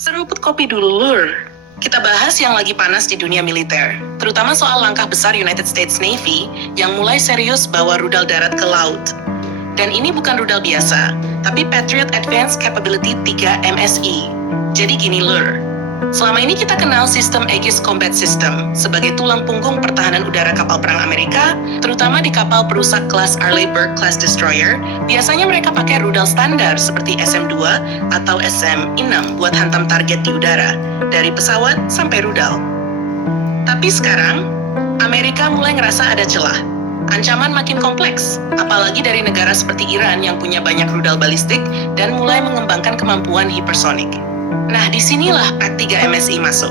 Seruput kopi dulu, Lur. Kita bahas yang lagi panas di dunia militer, terutama soal langkah besar United States Navy yang mulai serius bawa rudal darat ke laut. Dan ini bukan rudal biasa, tapi Patriot Advanced Capability 3 MSE. Jadi gini, Lur. Selama ini kita kenal sistem Aegis Combat System sebagai tulang punggung pertahanan udara kapal perang Amerika, terutama di kapal perusak kelas Arleigh Burke class destroyer. Biasanya mereka pakai rudal standar seperti SM-2 atau SM-6 buat hantam target di udara, dari pesawat sampai rudal. Tapi sekarang, Amerika mulai ngerasa ada celah. Ancaman makin kompleks, apalagi dari negara seperti Iran yang punya banyak rudal balistik dan mulai mengembangkan kemampuan hipersonik. Nah, disinilah PAC-3 MSE masuk.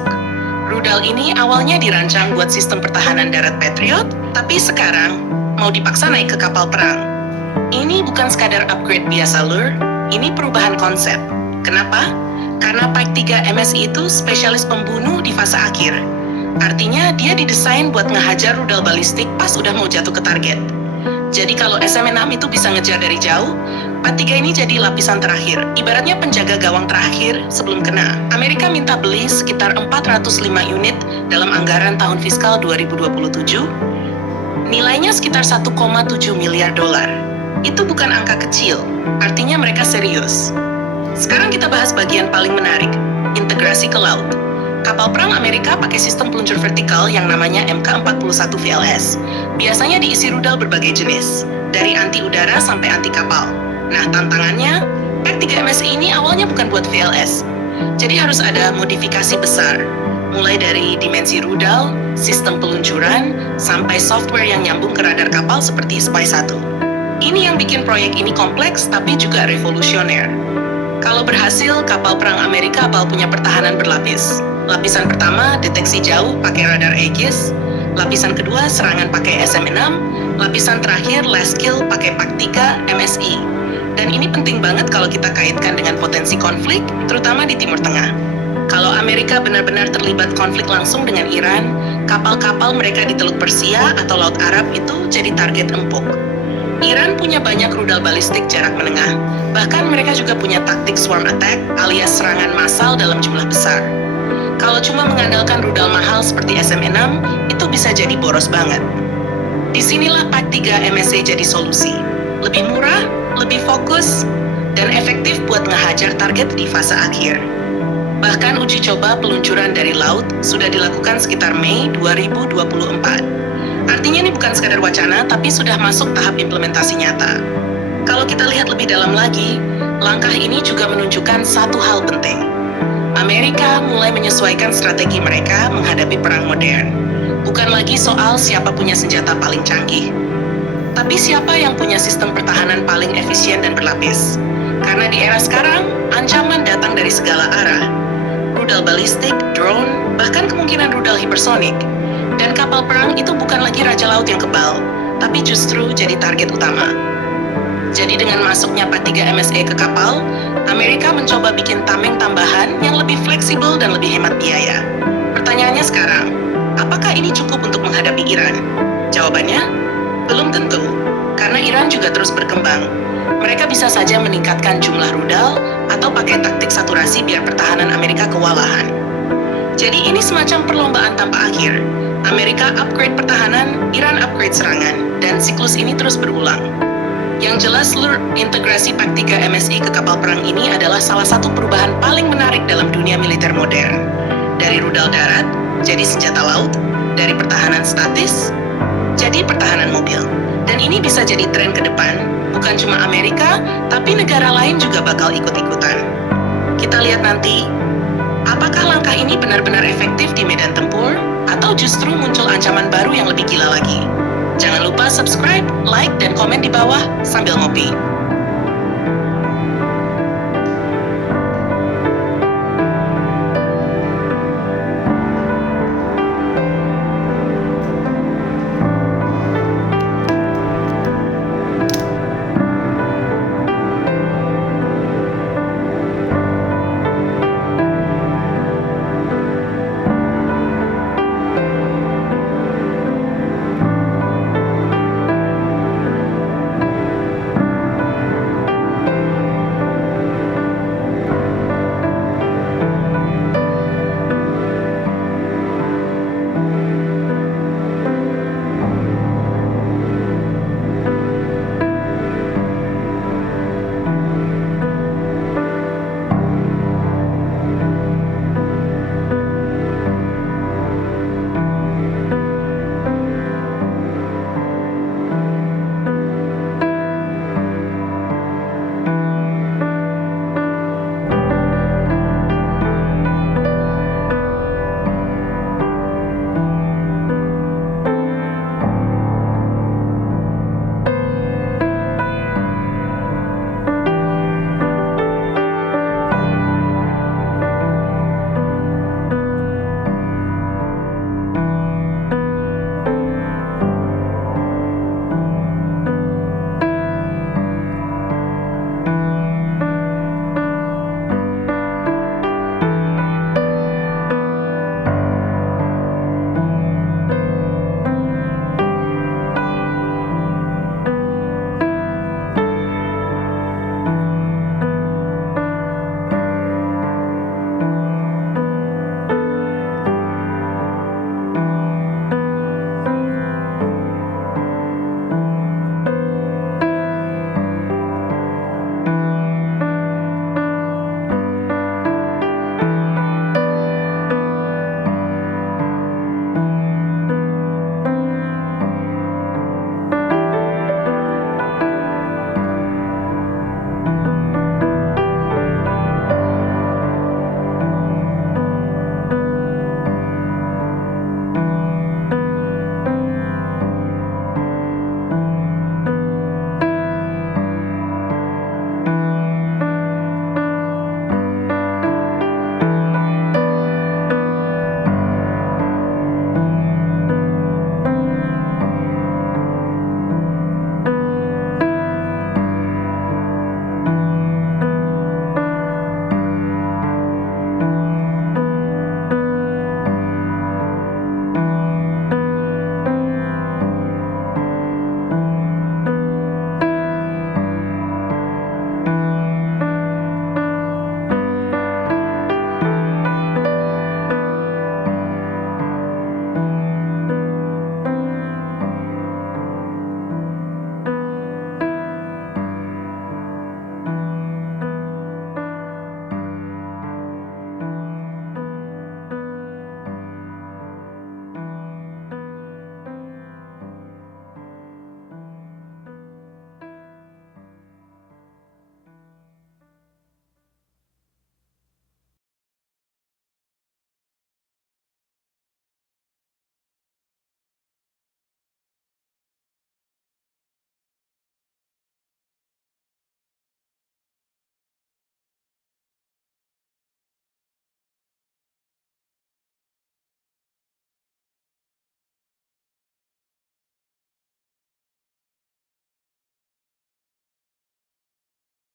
Rudal ini awalnya dirancang buat sistem pertahanan darat Patriot, tapi sekarang mau dipaksa naik ke kapal perang. Ini bukan sekadar upgrade biasa, Lur. Ini perubahan konsep. Kenapa? Karena PAC-3 MSE itu spesialis pembunuh di fase akhir. Artinya dia didesain buat ngehajar rudal balistik pas udah mau jatuh ke target. Jadi kalau SM-6 itu bisa ngejar dari jauh, PAC-3 ini jadi lapisan terakhir, ibaratnya penjaga gawang terakhir sebelum kena. Amerika minta beli sekitar 405 unit dalam anggaran tahun fiskal 2027, nilainya sekitar 1,7 miliar dolar. Itu bukan angka kecil, artinya mereka serius. Sekarang kita bahas bagian paling menarik, integrasi ke laut. Kapal perang Amerika pakai sistem peluncur vertikal yang namanya MK-41 VLS. Biasanya diisi rudal berbagai jenis, dari anti udara sampai anti kapal. Nah, tantangannya, PAC-3 MSE ini awalnya bukan buat VLS. Jadi harus ada modifikasi besar, mulai dari dimensi rudal, sistem peluncuran, sampai software yang nyambung ke radar kapal seperti SPY-1. Ini yang bikin proyek ini kompleks tapi juga revolusioner. Kalau berhasil, kapal perang Amerika bakal punya pertahanan berlapis. Lapisan pertama, deteksi jauh pakai radar Aegis. Lapisan kedua, serangan pakai SM-6. Lapisan terakhir, last kill pakai PAC-3 MSE. Dan ini penting banget kalau kita kaitkan dengan potensi konflik, terutama di Timur Tengah. Kalau Amerika benar-benar terlibat konflik langsung dengan Iran, kapal-kapal mereka di Teluk Persia atau Laut Arab itu jadi target empuk. Iran punya banyak rudal balistik jarak menengah. Bahkan mereka juga punya taktik swarm attack alias serangan massal dalam jumlah besar. Kalau cuma mengandalkan rudal mahal seperti SM-6, itu bisa jadi boros banget. Disinilah PAC-3 MSE jadi solusi. Lebih murah, lebih fokus, dan efektif buat ngehajar target di fase akhir. Bahkan uji coba peluncuran dari laut sudah dilakukan sekitar Mei 2024. Artinya ini bukan sekadar wacana, tapi sudah masuk tahap implementasi nyata. Kalau kita lihat lebih dalam lagi, langkah ini juga menunjukkan satu hal penting. Amerika mulai menyesuaikan strategi mereka menghadapi perang modern. Bukan lagi soal siapa punya senjata paling canggih, tapi siapa yang punya sistem pertahanan paling efisien dan berlapis. Karena di era sekarang, ancaman datang dari segala arah. Rudal balistik, drone, bahkan kemungkinan rudal hipersonik. Dan kapal perang itu bukan lagi raja laut yang kebal, tapi justru jadi target utama. Jadi dengan masuknya PAC-3 MSE ke kapal, Amerika mencoba bikin tameng tambahan yang lebih fleksibel dan lebih hemat biaya. Pertanyaannya sekarang, apakah ini cukup untuk menghadapi Iran? Jawabannya, belum tentu, karena Iran juga terus berkembang. Mereka bisa saja meningkatkan jumlah rudal atau pakai taktik saturasi biar pertahanan Amerika kewalahan. Jadi ini semacam perlombaan tanpa akhir. Amerika upgrade pertahanan, Iran upgrade serangan, dan siklus ini terus berulang. Yang jelas, Lur, integrasi PAC-3 MSE ke kapal perang ini adalah salah satu perubahan paling menarik dalam dunia militer modern. Dari rudal darat, jadi senjata laut, dari pertahanan statis, jadi pertahanan mobil. Dan ini bisa jadi tren ke depan, bukan cuma Amerika, tapi negara lain juga bakal ikut-ikutan. Kita lihat nanti, apakah langkah ini benar-benar efektif di medan tempur, atau justru muncul ancaman baru yang lebih gila lagi? Jangan lupa subscribe, like, dan komen di bawah sambil ngopi.